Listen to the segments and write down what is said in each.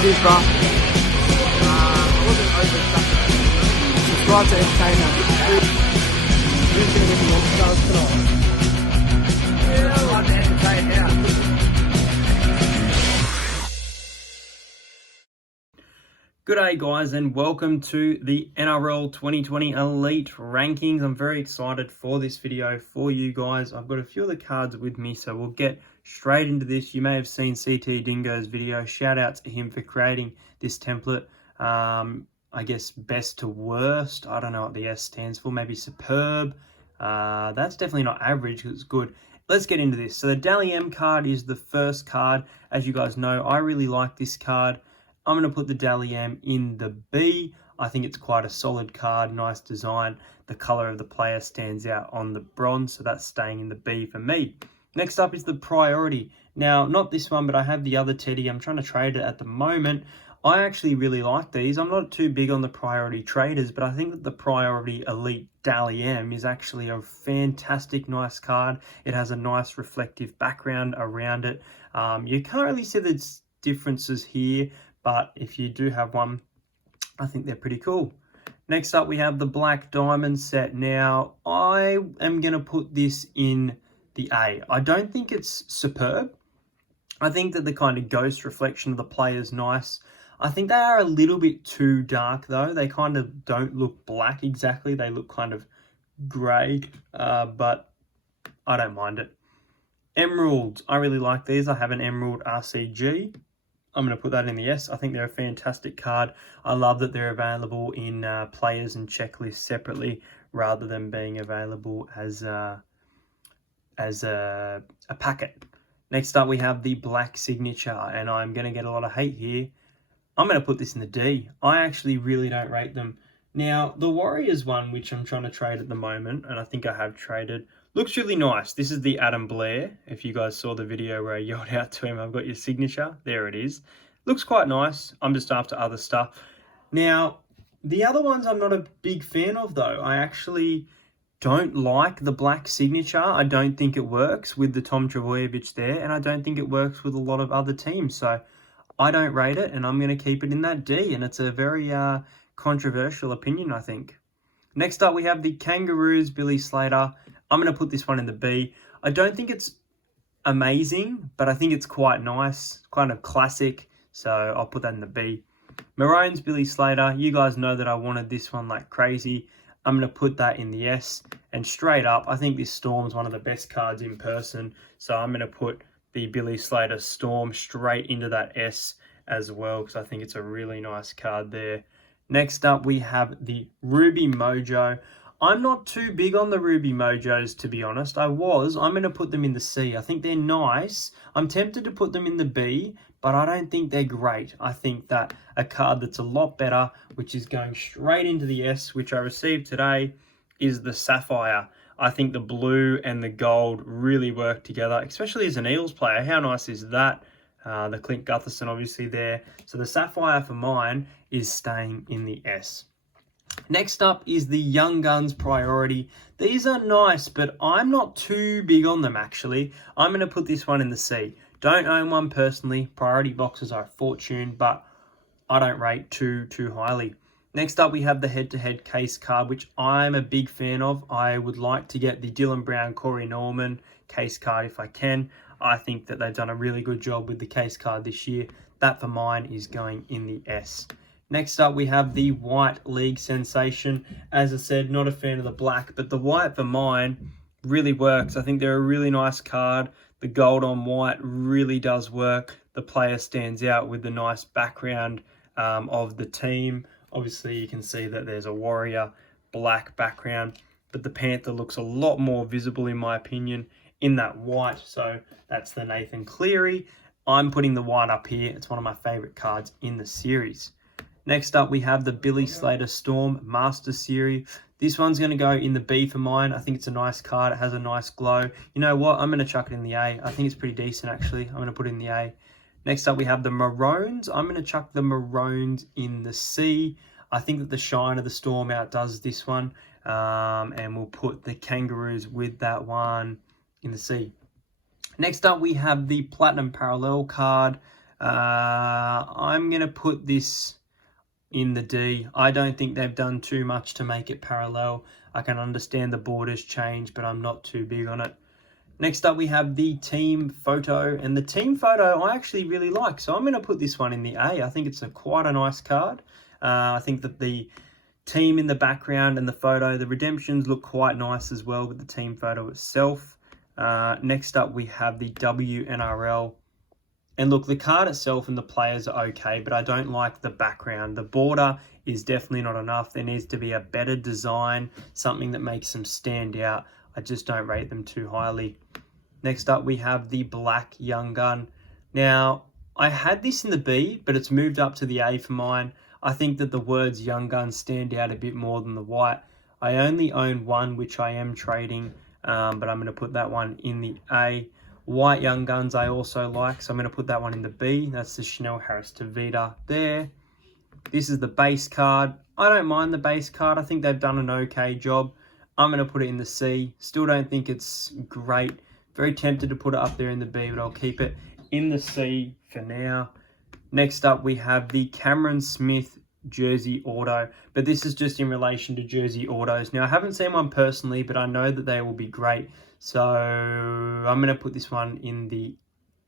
cheers, bro. Subscribe to Entertainer. G'day guys, and welcome to the NRL 2020 Elite Rankings. I'm very excited for this video for you guys. I've got a few of the cards with me, so we'll get straight into this. You may have seen CT Dingo's video. Shout out to him for creating this template. I guess best to worst. I don't know what the S stands for. Maybe superb. That's definitely not average because it's good. Let's get into this. So the Dally M card is the first card. As you guys know, I really like this card. I'm going to put the Dally M in the B. I think it's quite a solid card, nice design. The colour of the player stands out on the bronze, so that's staying in the B for me. Next up is the Priority. Now, not this one, but I have the other Teddy. I'm trying to trade it at the moment. I actually really like these. I'm not too big on the Priority Traders, but I think that the Priority Elite Dally M is actually a fantastic, nice card. It has a nice reflective background around it. You can't really see the differences here, but if you do have one, I think they're pretty cool. Next up, we have the Black Diamond set. Now, I am going to put this in the A. I don't think it's superb. I think that the kind of ghost reflection of the play is nice. I think they are a little bit too dark, though. They kind of don't look black exactly. They look kind of grey, but I don't mind it. Emeralds. I really like these. I have an Emerald RCG. I'm going to put that in the S. I think they're a fantastic card. I love that they're available in players and checklists separately rather than being available as a packet. Next up, we have the Black Signature, and I'm going to get a lot of hate here. I'm going to put this in the D. I actually really don't rate them. Now, the Warriors one, which I'm trying to trade at the moment, and I think I have traded, looks really nice. This is the Adam Blair. If you guys saw the video where I yelled out to him, I've got your signature. There it is. Looks quite nice. I'm just after other stuff. Now, the other ones I'm not a big fan of, though. I actually don't like the Black Signature. I don't think it works with the Tom Trbojevic there, and I don't think it works with a lot of other teams. So I don't rate it, and I'm going to keep it in that D, and it's a very controversial opinion, I think. Next up, we have the Kangaroos Billy Slater. I'm going to put this one in the B. I don't think it's amazing, but I think it's quite nice, kind of classic, so I'll put that in the B. Maroons Billy Slater. You guys know that I wanted this one like crazy. I'm going to put that in the S, and straight up, I think this Storm's one of the best cards in person, so I'm going to put the Billy Slater Storm straight into that S as well, because I think it's a really nice card there. Next up, we have the Ruby Mojo. I'm not too big on the Ruby Mojos, to be honest. I'm going to put them in the C. I think they're nice. I'm tempted to put them in the B, but I don't think they're great. I think that a card that's a lot better, which is going straight into the S, which I received today, is the Sapphire. I think the blue and the gold really work together, especially as an Eels player. How nice is that? The Clint Gutherson obviously there. So the Sapphire for mine is staying in the S. Next up is the Young Guns Priority. These are nice, but I'm not too big on them actually. I'm going to put this one in the C. Don't own one personally. Priority boxes are a fortune, but I don't rate too highly. Next up, we have the head-to-head case card, which I'm a big fan of. I would like to get the Dylan Brown, Corey Norman case card if I can. I think that they've done a really good job with the case card this year. That for mine is going in the S. Next up, we have the White League Sensation. As I said, not a fan of the black, but the white for mine really works. I think they're a really nice card. The gold on white really does work. The player stands out with the nice background of the team. Obviously, you can see that there's a Warrior black background, but the Panther looks a lot more visible, in my opinion, in that white. So that's the Nathan Cleary. I'm putting the white up here. It's one of my favorite cards in the series. Next up, we have the Billy Slater Storm Master Series. This one's going to go in the B for mine. I think it's a nice card. It has a nice glow. You know what? I'm going to chuck it in the A. I think it's pretty decent, actually. I'm going to put it in the A. Next up, we have the Maroons. I'm going to chuck the Maroons in the C. I think that the shine of the Storm outdoes this one. And we'll put the Kangaroos with that one in the C. Next up, we have the Platinum Parallel card. I'm going to put this in the D. I don't think they've done too much to make it parallel. I can understand the borders change, but I'm not too big on it. Next up, we have the team photo, and the team photo I actually really like, so I'm going to put this one in the A. I think it's quite a nice card. I think that the team in the background and the photo, the redemptions look quite nice as well with the team photo itself. Next up, we have the WNRL. And look, the card itself and the players are okay, but I don't like the background. The border is definitely not enough. There needs to be a better design, something that makes them stand out. I just don't rate them too highly. Next up, we have the Black Young Gun. Now, I had this in the B, but it's moved up to the A for mine. I think that the words Young Gun stand out a bit more than the white. I only own one, which I am trading, but I'm going to put that one in the A. White Young Guns I also like, so I'm going to put that one in the B. That's the Chanel Harris Tavita there. This is the base card. I don't mind the base card. I think they've done an okay job. I'm going to put it in the C. Still don't think it's great. Very tempted to put it up there in the B, but I'll keep it in the C for now. Next up, we have the Cameron Smith Jersey Auto, but this is just in relation to Jersey Autos. Now, I haven't seen one personally, but I know that they will be great. So I'm going to put this one in the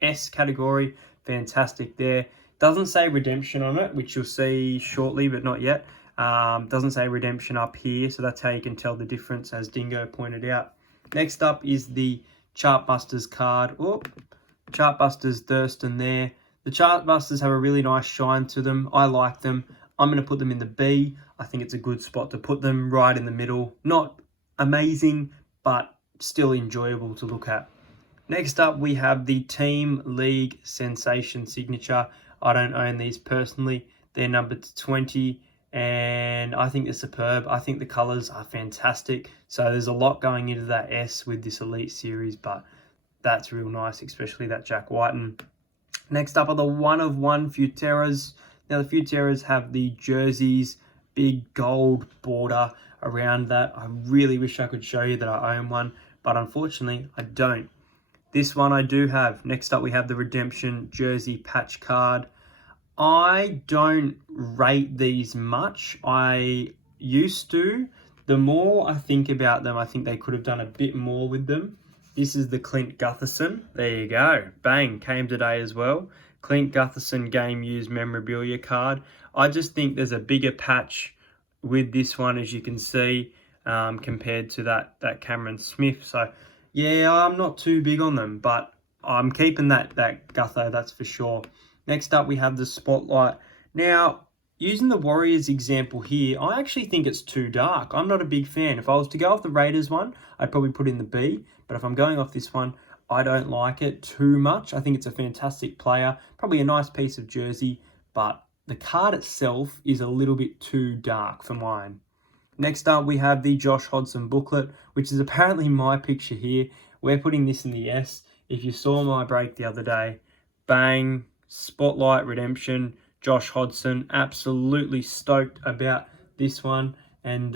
S category. Fantastic there. Doesn't say redemption on it, which you'll see shortly, but not yet. Doesn't say redemption up here, so that's how you can tell the difference, as Dingo pointed out. Next up is the Chartbusters card. Oh, Chartbusters Thurston there. The Chartbusters have a really nice shine to them. I like them. I'm going to put them in the B. I think it's a good spot to put them, right in the middle. Not amazing, but still enjoyable to look at. Next up, we have the Team League Sensation Signature. I don't own these personally. They're numbered to 20, and I think they're superb. I think the colours are fantastic. So there's a lot going into that S with this Elite Series, but that's real nice, especially that Jack Whiten. Next up are the one-of-one Futeras. Now, the Futeras have the jerseys, big gold border around that. I really wish I could show you that I own one, but unfortunately, I don't. This one I do have. Next up, we have the Redemption Jersey Patch Card. I don't rate these much. I used to. The more I think about them, I think they could have done a bit more with them. This is the Clint Gutherson. There you go. Bang, came today as well. Clint Gutherson game used memorabilia card. I just think there's a bigger patch with this one, as you can see, compared to that Cameron Smith. So, yeah, I'm not too big on them, but I'm keeping that Gutho, that's for sure. Next up, we have the Spotlight. Now, using the Warriors example here, I actually think it's too dark. I'm not a big fan. If I was to go off the Raiders one, I'd probably put in the B. But if I'm going off this one, I don't like it too much. I think it's a fantastic player, probably a nice piece of jersey, but the card itself is a little bit too dark for mine. Next up, we have the Josh Hodgson booklet, which is apparently my picture here. We're putting this in the S. If you saw my break the other day, bang, Spotlight Redemption, Josh Hodgson. Absolutely stoked about this one, and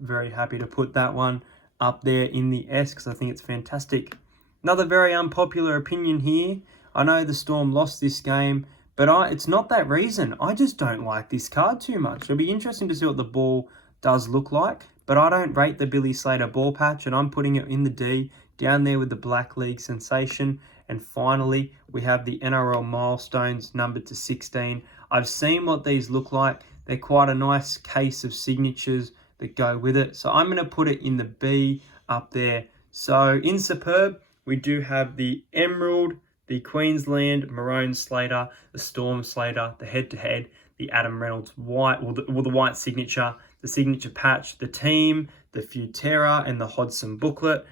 very happy to put that one up there in the S because I think it's fantastic. Another very unpopular opinion here. I know the Storm lost this game, but it's not that reason. I just don't like this card too much. It'll be interesting to see what the ball does look like, but I don't rate the Billy Slater ball patch, and I'm putting it in the D, down there with the Black League Sensation. And finally, we have the NRL Milestones numbered to 16. I've seen what these look like. They're quite a nice case of signatures that go with it. So I'm going to put it in the B up there. So in Superb, we do have the Emerald, the Queensland Maroon Slater, the Storm Slater, the head-to-head, the Adam Reynolds white, or the white signature, the signature patch, the team, the Futera, and the Hodgson booklet.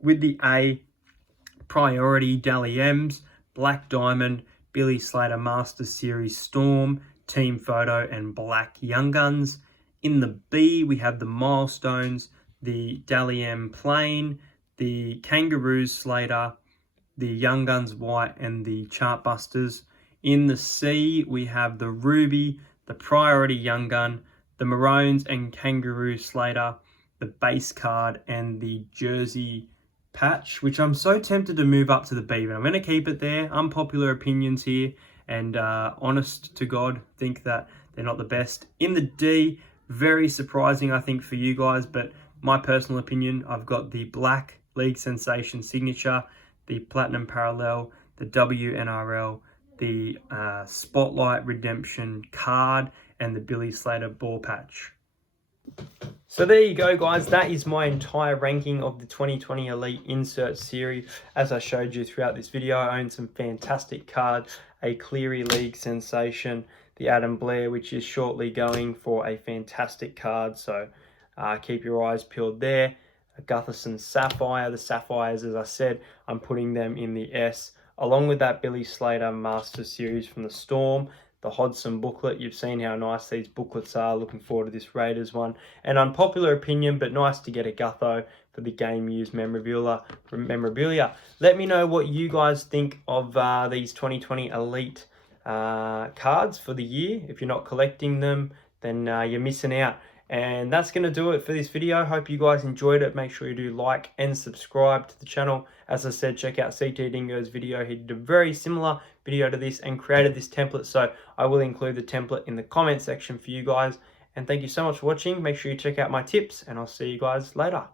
With the A, Priority Dally M's, Black Diamond, Billy Slater Masters Series Storm, Team Photo, and Black Young Guns. In the B, we have the Milestones, the Dally M Plain, the Kangaroos Slater, the Young Guns White, and the Chartbusters. In the C, we have the Ruby, the Priority Young Gun, the Maroons and Kangaroo Slater, the base card, and the Jersey patch, which I'm so tempted to move up to the B, but I'm going to keep it there. Unpopular opinions here, and honest to God, think that they're not the best. In the D, very surprising, I think, for you guys, but my personal opinion, I've got the Black League Sensation signature, the Platinum Parallel, the WNRL, the Spotlight Redemption card, and the Billy Slater ball patch. So there you go, guys. That is my entire ranking of the 2020 Elite Insert Series. As I showed you throughout this video, I own some fantastic cards. A Cleary League Sensation, the Adam Blair, which is shortly going for a fantastic card. So keep your eyes peeled there. A Gutherson Sapphire. The Sapphires, as I said, I'm putting them in the S. Along with that Billy Slater Master Series from the Storm. The Hodgson booklet, you've seen how nice these booklets are. Looking forward to this Raiders one. An unpopular opinion, but nice to get a Gutho for the game used memorabilia. Let me know what you guys think of these 2020 Elite cards for the year. If you're not collecting them, then you're missing out. And that's going to do it for this video. Hope you guys enjoyed it. Make sure you do like and subscribe to the channel. As I said, check out CT Dingo's video. He did a very similar video to this and created this template. So I will include the template in the comment section for you guys. And thank you so much for watching. Make sure you check out my tips, and I'll see you guys later.